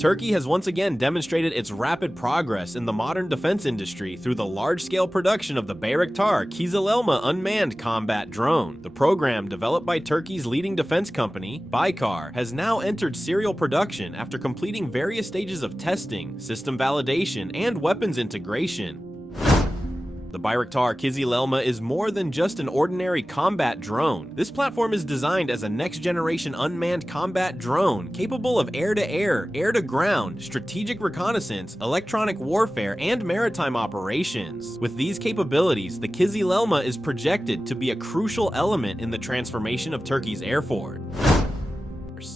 Turkey has once again demonstrated its rapid progress in the modern defense industry through the large-scale production of the Bayraktar KIZILELMA unmanned combat drone. The program, developed by Turkey's leading defense company, Baykar, has now entered serial production after completing various stages of testing, system validation, and weapons integration. The Bayraktar KIZILELMA is more than just an ordinary combat drone. This platform is designed as a next-generation unmanned combat drone capable of air-to-air, air-to-ground, strategic reconnaissance, electronic warfare, and maritime operations. With these capabilities, the KIZILELMA is projected to be a crucial element in the transformation of Turkey's air force.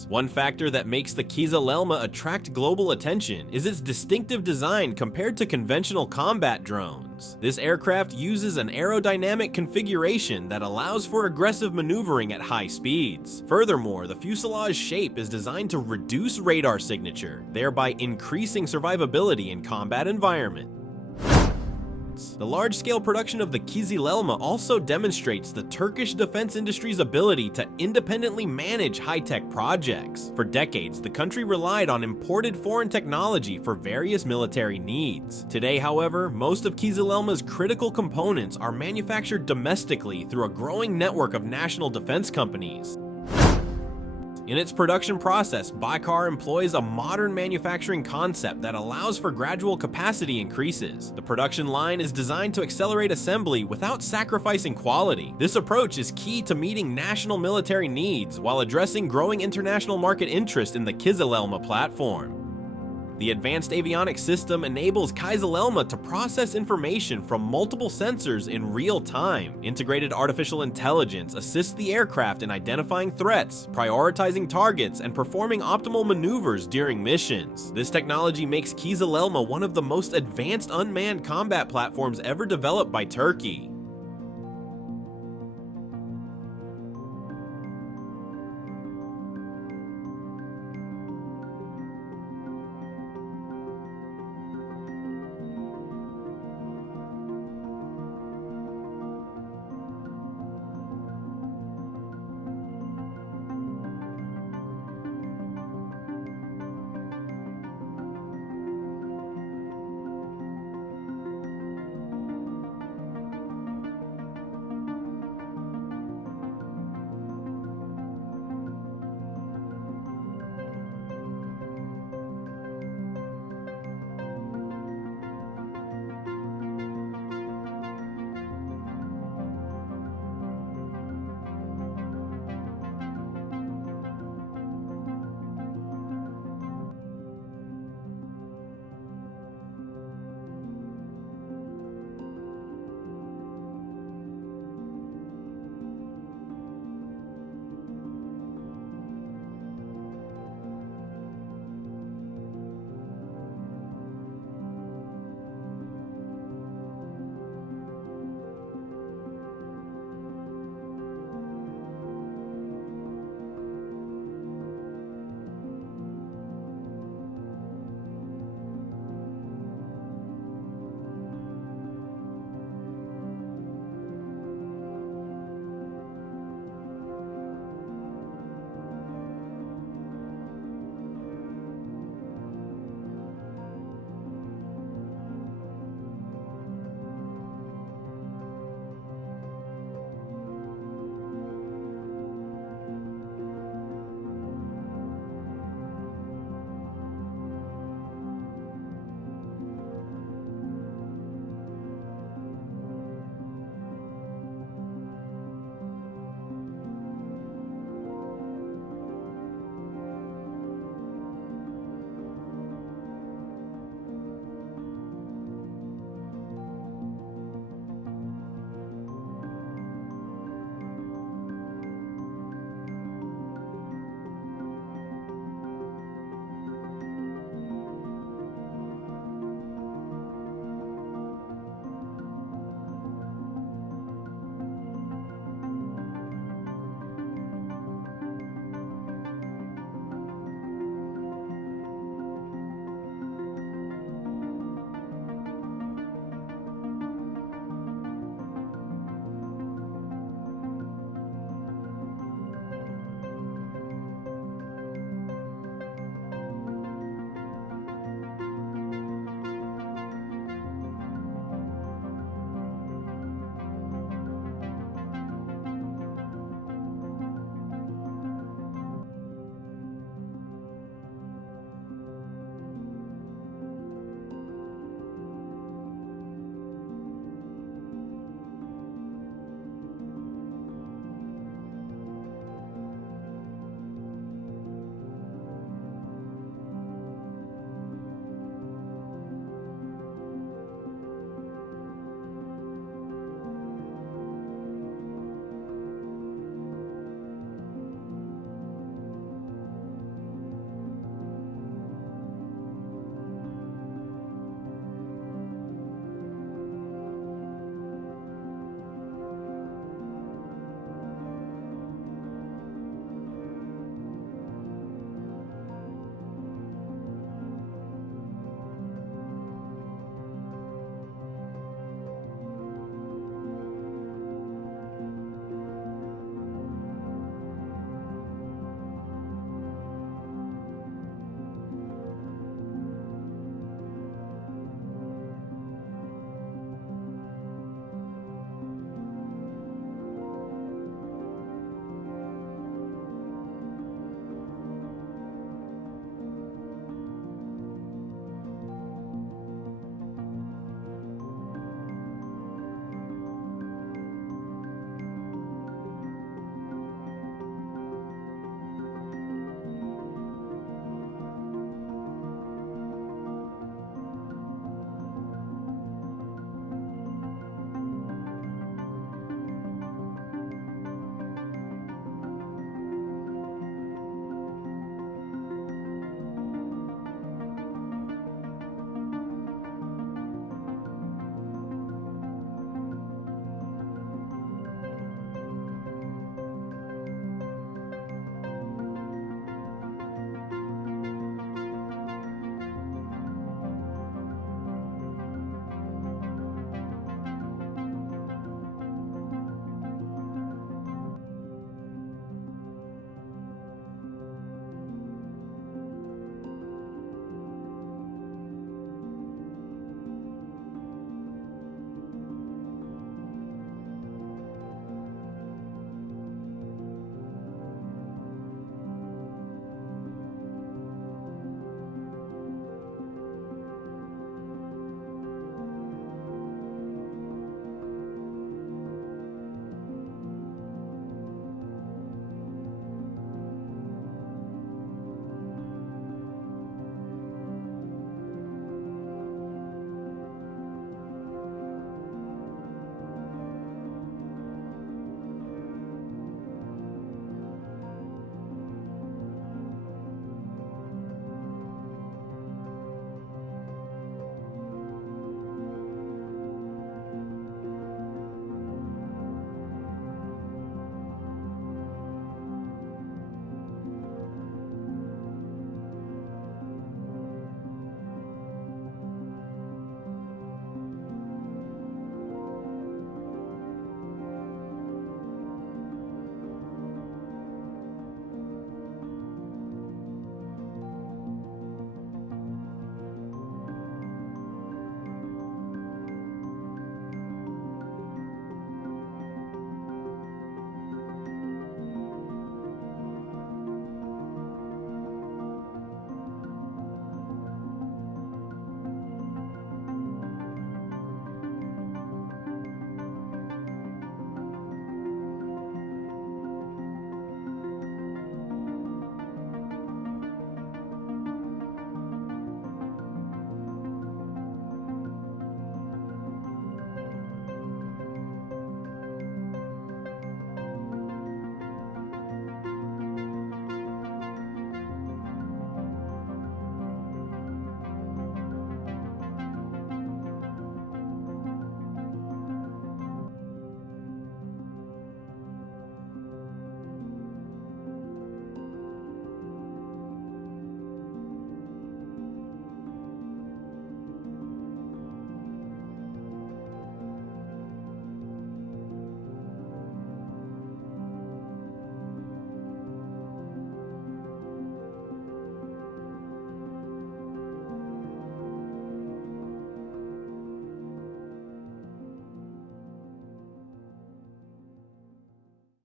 One factor that makes the KIZILELMA attract global attention is its distinctive design compared to conventional combat drones. This aircraft uses an aerodynamic configuration that allows for aggressive maneuvering at high speeds. Furthermore, the fuselage shape is designed to reduce radar signature, thereby increasing survivability in combat environments. The large-scale production of the KIZILELMA also demonstrates the Turkish defense industry's ability to independently manage high-tech projects. For decades, the country relied on imported foreign technology for various military needs. Today, however, most of KIZILELMA's critical components are manufactured domestically through a growing network of national defense companies. In its production process, Baykar employs a modern manufacturing concept that allows for gradual capacity increases. The production line is designed to accelerate assembly without sacrificing quality. This approach is key to meeting national military needs while addressing growing international market interest in the KIZILELMA platform. The advanced avionics system enables KIZILELMA to process information from multiple sensors in real time. Integrated artificial intelligence assists the aircraft in identifying threats, prioritizing targets, and performing optimal maneuvers during missions. This technology makes KIZILELMA one of the most advanced unmanned combat platforms ever developed by Turkey.